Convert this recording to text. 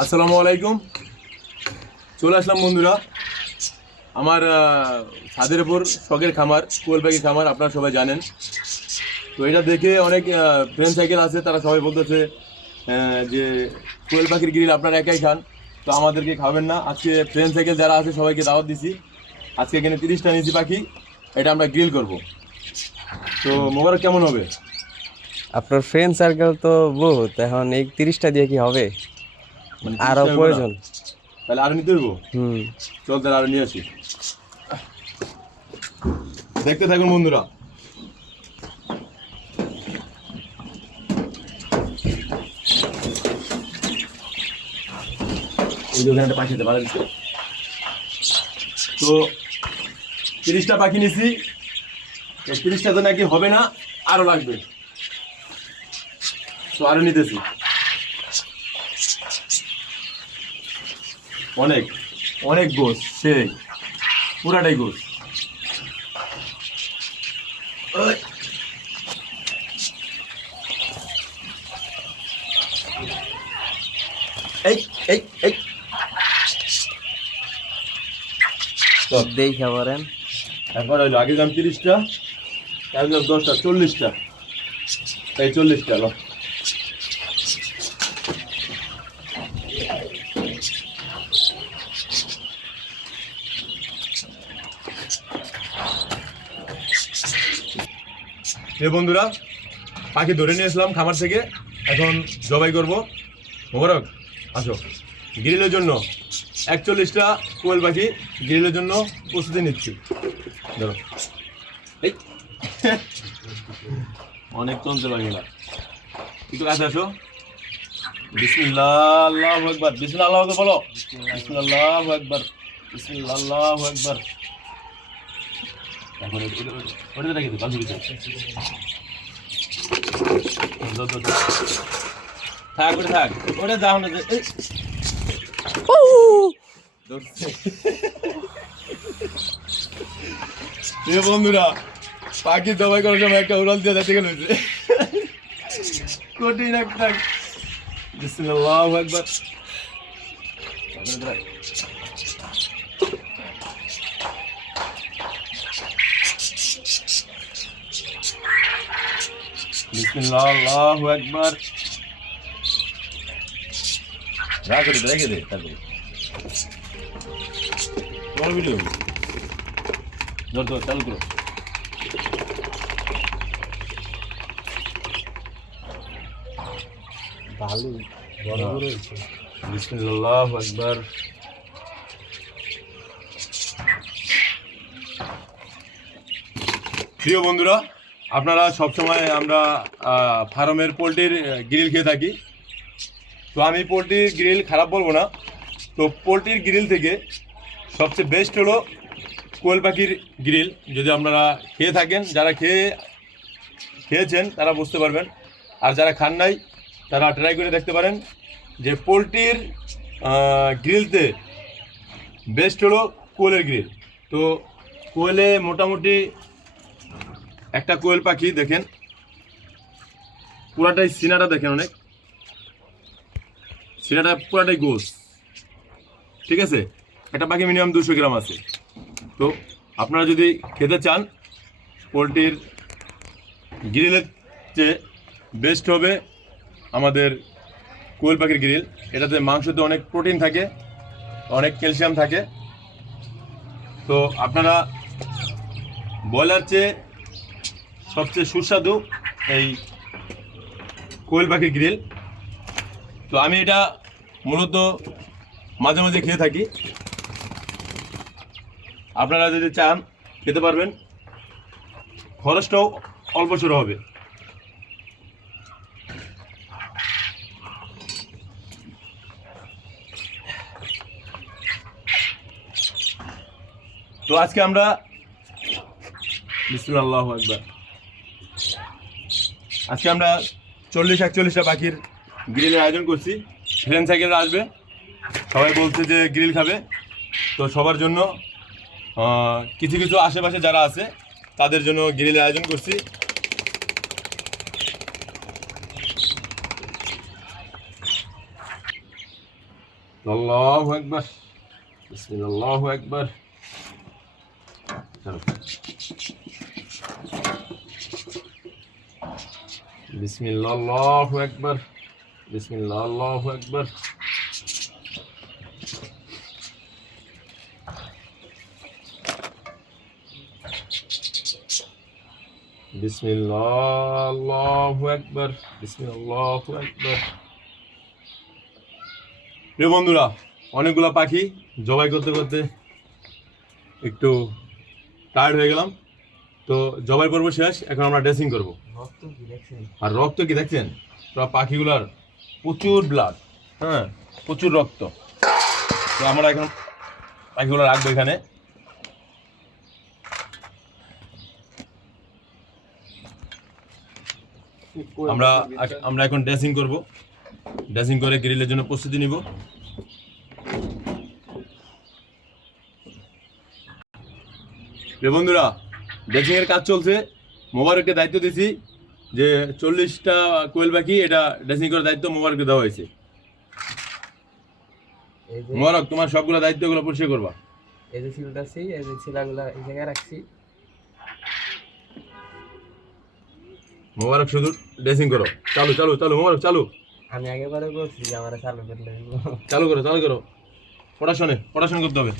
আসসালামু আলাইকুম। চলে আসলাম বন্ধুরা আমার ছাদের উপর শখের খামার, কোয়েল পাখি খামার, আপনারা সবাই জানেন। তো এটা দেখে অনেক ফ্রেন্ড সাইকেল আছে, তারা সবাই বলতেছে যে কোয়েল পাখির গ্রিল আপনারা একাই খান, তো আমাদেরকে খাবেন না। আজকে ফ্রেন্ড সাইকেল যারা আছে সবাইকে দাওয়াত দিছি। আজকে এখানে 30টা নিয়েছি পাখি, এটা আমরা গ্রিল করব। তো মোবারক কেমন হবে? আপনার ফ্রেন্ড সার্কেল তো বহুত, এখন এই 30টা দিয়ে কি হবে? মানে আরো 30টা হবে না? প্রয়োজন। তাহলে আরো নিতে হইব। চল তাহলে আরো নিয়ে আসি। দেখতে থাকুন বন্ধুরা। পাখিতে ভালো দিচ্ছে। তো 30টা পাখি নিছি, 30টা তো নাকি হবে না, আরো লাগবে, তো আরো নিতেছি। অনেক অনেক গোস, সেই পুরাটাই গোস। এই এই এই দেখা পারেন। এখন হইলো আগে দাম 30টা, এখন 10টা, 40টা, এই 40টা লো। বন্ধুরা, পাখি ধরে নিয়ে আসলাম খামার থেকে, এখন জবাই করব। মোবারক আসো। গ্রিলের জন্য 41টা কোয়েল পাখি গ্রিলের জন্য প্রস্তুতি নিচ্ছি। ধরো, এই অনেক চলতে পারি না, একটু কাছে আসো। বিসমিল্লাহ, আল্লাহু আকবার। বিসমিল্লাহ, আল্লাহু আকবার বলো। বিসমিল্লাহ, আল্লাহু আকবার। বিসমিল্লাহ, আল্লাহু আকবার। এখন ওটা রেখে দিই, বাজু দিতে থাক, ওটা থাক, ওটা যাও না। বন্ধুরা, পাখি জবাই করার সময় একটা উড়াল দিয়ে যাতে গেল কঠিন একটা। বিসমিল্লাহু আকবার। বিসমিল্লাহ, আল্লাহু আকবার। রেখে দে তারপরে তোমার ভিডিও ধর ধর চালু করো। ভালো বড় বড় হয়েছে। বিসমিল্লাহু আকবার। প্রিয় বন্ধুরা, আপনারা সবসময় আমরা ফার্মের পোলট্রির গ্রিল খেয়ে থাকি, তো আমি পোলট্রির গ্রিল খারাপ বলবো না। তো পোলট্রির গ্রিল থেকে সবচেয়ে বেস্ট হলো কোয়েল পাখির গ্রিল। যদি আপনারা খেয়ে থাকেন, যারা খেয়েছেন তারা বুঝতে পারবেন, আর যারা খান নাই তারা ট্রাই করে দেখতে পারেন যে পোলট্রির গ্রিলতে বেস্ট হলো কোয়েলের গ্রিল। তো কোয়েলে মোটামুটি একটা কোয়েল পাখি দেখেন, পুরাটাই সিনাটা দেখেন, অনেক সিনাটা পুরাটাই গোস, ঠিক আছে। একটা পাখি মিনিমাম 200 গ্রাম আছে। তো আপনারা যদি খেতে চান, পোলট্রির গ্রিলের চেয়ে বেস্ট হবে আমাদের কোয়েল পাখির গ্রিল। এটাতে মাংসতে অনেক প্রোটিন থাকে, অনেক ক্যালসিয়াম থাকে। তো আপনারা ব্রয়লার চেয়ে সবচেয়ে সুস্বাদু এই কোয়েল পাখির গ্রিল। তো আমি এটা মূলত মাঝে মাঝে খেয়ে থাকি, আপনারা যদি চান খেতে পারবেন, খরচটাও অল্প সর হবে। তো আজকে আমরা বিসমিল্লাহ, আল্লাহু আকবার, আজকে আমরা 40-41টা পাখির গ্রিলের আয়োজন করছি। ফ্রেন্ড সাইকেল আসবে, সবাই বলছে যে গ্রিল খাবে, তো সবার জন্য কিছু কিছু আশেপাশে যারা আছে তাদের জন্য গ্রিলের আয়োজন করছি। আল্লাহু আকবার, বিসমিল্লাহ, আল্লাহু আকবার। চলো। বিসমিল্লাহ, আল্লাহু আকবার, বিসমিল্লাহ, আল্লাহু আকবার। বিসমিল্লাহ, আল্লাহু আকবার, বিসমিল্লাহ, আল্লাহু আকবার। প্রিয় বন্ধুরা, অনেকগুলো পাখি জবাই করতে করতে একটু টায়ার্ড হয়ে গেলাম। তো জবাই পর্ব শেষ, এখন আমরা ড্রেসিং করব। আর রক্ত কি দেখছেন? সব পাখিগুলার প্রচুর ব্লাড, হ্যাঁ, প্রচুর রক্ত। তো আমরা এখন পাখিগুলো রাখবো এখানে। আমরা এখন ড্রেসিং করব। ড্রেসিং করে গ্রিলের জন্য প্রস্তুতি নিব। বন্ধুরা, ড্রেসিং এর কাজ চলছে। মোবারককে দায়িত্ব দিয়েছি যে 40টা কোয়েল পাখি এটা ড্রেসিং করার দায়িত্ব মোবারককে দেওয়া হয়েছে। মোবারক, তোমার সবগুলো দায়িত্বগুলো পরিষ্কার করবা। এই যে সিলটাছি, এই যে ছিলাগুলো এই জায়গায় রাখছি। মোবারক শুধু ড্রেসিং করো। চালু চালু চালু মোবারক চালু। আমি আগেবারে বলছি যে আমার চালু করলে চালু করো, চালু করো। পড়াশোনা করতে হবে।